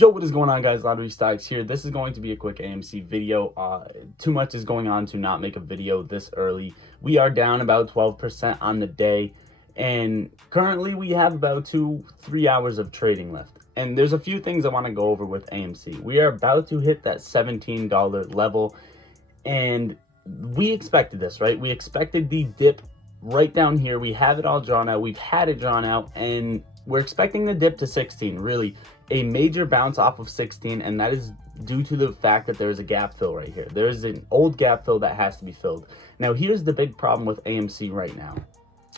Yo, what is going on, guys? Lottery Stocks here. This is going to be a quick AMC video. Too much is going on to not make a video this early. We are down about 12% on the day, and currently we have about 2-3 hours of trading left. And there's a few things I want to go over with AMC. We are about to hit that $17 level, and we expected this, right? We expected the dip right down here. We have it all drawn out. We've had it drawn out, and we're expecting the dip to 16, really a major bounce off of 16, and that is due to the fact that there's a gap fill right here. There's an old gap fill that has to be filled. Now, here's the big problem with AMC right now.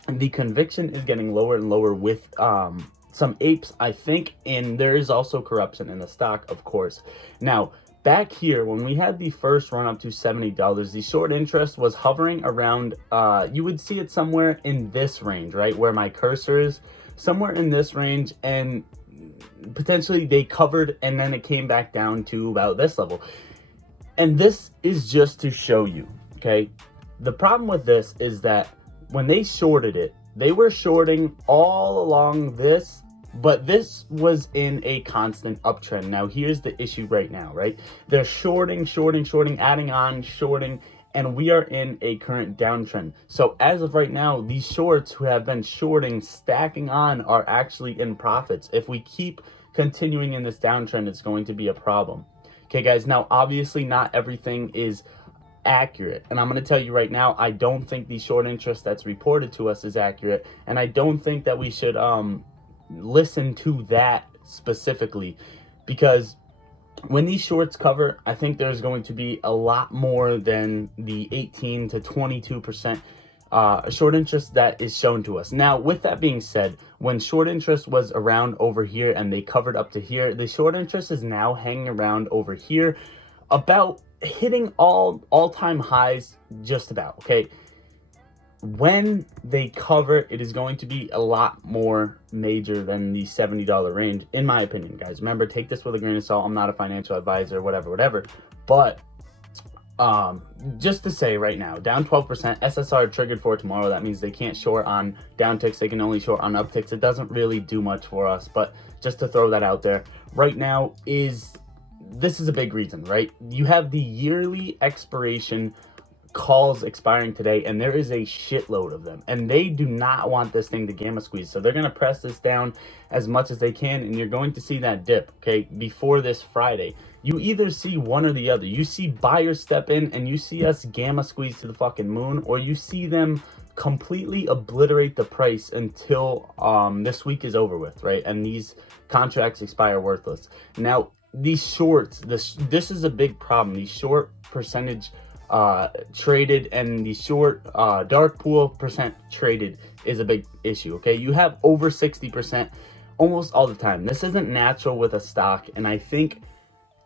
And the conviction is getting lower and lower with some apes, I think, and there is also corruption in the stock, of course. Now, back here, when we had the first run up to $70, the short interest was hovering around, you would see it somewhere in this range, right? Where my cursor is, somewhere in this range, and potentially they covered, and then it came back down to about this level. And this is just to show you, okay? The problem with this is that when they shorted it, they were shorting all along this, but this was in a constant uptrend. Now, here's the issue right now, right? They're shorting, adding on, shorting, and we are in a current downtrend. So as of right now, these shorts who have been shorting, stacking on, are actually in profits. If we keep continuing in this downtrend, it's going to be a problem. Okay, guys, now obviously not everything is accurate, and I'm going to tell you right now, I don't think the short interest that's reported to us is accurate, and I don't think that we should listen to that specifically, because when these shorts cover, I think there's going to be a lot more than the 18 to 22% short interest that is shown to us. Now, with that being said, when short interest was around over here and they covered up to here, the short interest is now hanging around over here, about hitting all-time highs, just about, okay? When they cover, it is going to be a lot more major than the $70 range, in my opinion, guys. Remember, take this with a grain of salt. I'm not a financial advisor, whatever. But just to say right now, down 12%, SSR triggered for tomorrow. That means they can't short on downticks. They can only short on upticks. It doesn't really do much for us, but just to throw that out there right now, this is a big reason, right? You have the yearly expiration calls expiring today, and there is a shitload of them, and they do not want this thing to gamma squeeze, so they're going to press this down as much as they can, and you're going to see that dip, okay, before this Friday. You either see one or the other. You see buyers step in and you see us gamma squeeze to the fucking moon, or you see them completely obliterate the price until this week is over with, right? And these contracts expire worthless. Now, these shorts, this is a big problem. These short percentage traded and the short dark pool percent traded is a big issue, okay? You have over 60% almost all the time. This isn't natural with a stock, and I think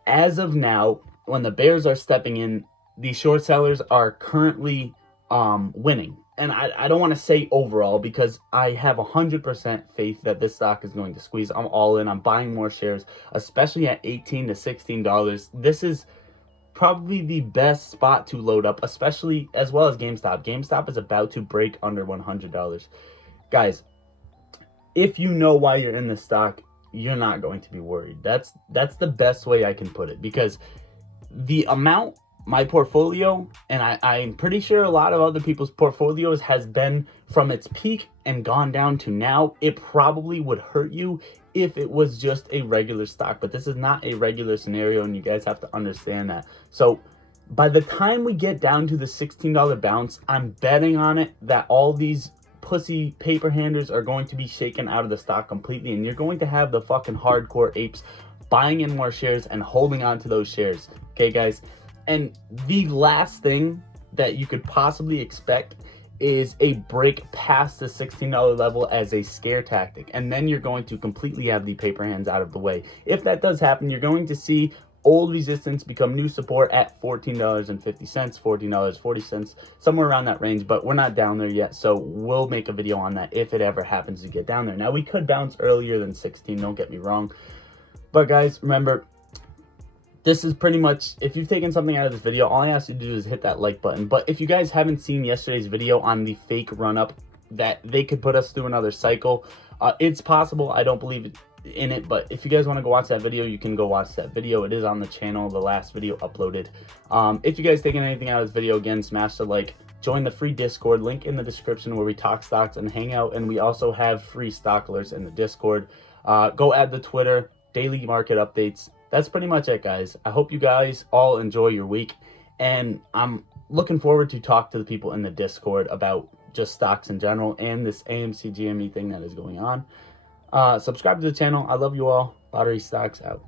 as of now, when the bears are stepping in, the short sellers are currently winning. And I don't want to say overall, because I have 100% faith that this stock is going to squeeze. I'm all in. I'm buying more shares, especially at $18 to $16. This is probably the best spot to load up, especially as well as GameStop. GameStop is about to break under $100. Guys, if you know why you're in this stock, you're not going to be worried. That's the best way I can put it, because the amount my portfolio, and I'm pretty sure a lot of other people's portfolios, has been from its peak and gone down to now, it probably would hurt you if it was just a regular stock. But this is not a regular scenario, and you guys have to understand that. So by the time we get down to the $16 bounce, I'm betting on it that all these pussy paper handers are going to be shaken out of the stock completely, and you're going to have the fucking hardcore apes buying in more shares and holding on to those shares. Okay, guys? And the last thing that you could possibly expect is a break past the $16 level as a scare tactic, and then you're going to completely have the paper hands out of the way. If that does happen, you're going to see old resistance become new support at $14.50, $14.40, somewhere around that range, but we're not down there yet, so we'll make a video on that if it ever happens to get down there. Now, we could bounce earlier than 16, don't get me wrong, but guys, remember, this is pretty much, if you've taken something out of this video, all I ask you to do is hit that like button. But if you guys haven't seen yesterday's video on the fake run-up that they could put us through another cycle, it's possible. I don't believe in it. But if you guys want to go watch that video, you can go watch that video. It is on the channel, the last video uploaded. If you guys taking anything out of this video, again, smash the like, join the free Discord, link in the description, where we talk stocks and hang out. And we also have free stock alerts in the Discord. Go add the Twitter, daily market updates. That's pretty much it, guys. I hope you guys all enjoy your week, and I'm looking forward to talk to the people in the Discord about just stocks in general and this AMC GME thing that is going on. Subscribe to the channel. I love you all. Lottery Stocks out.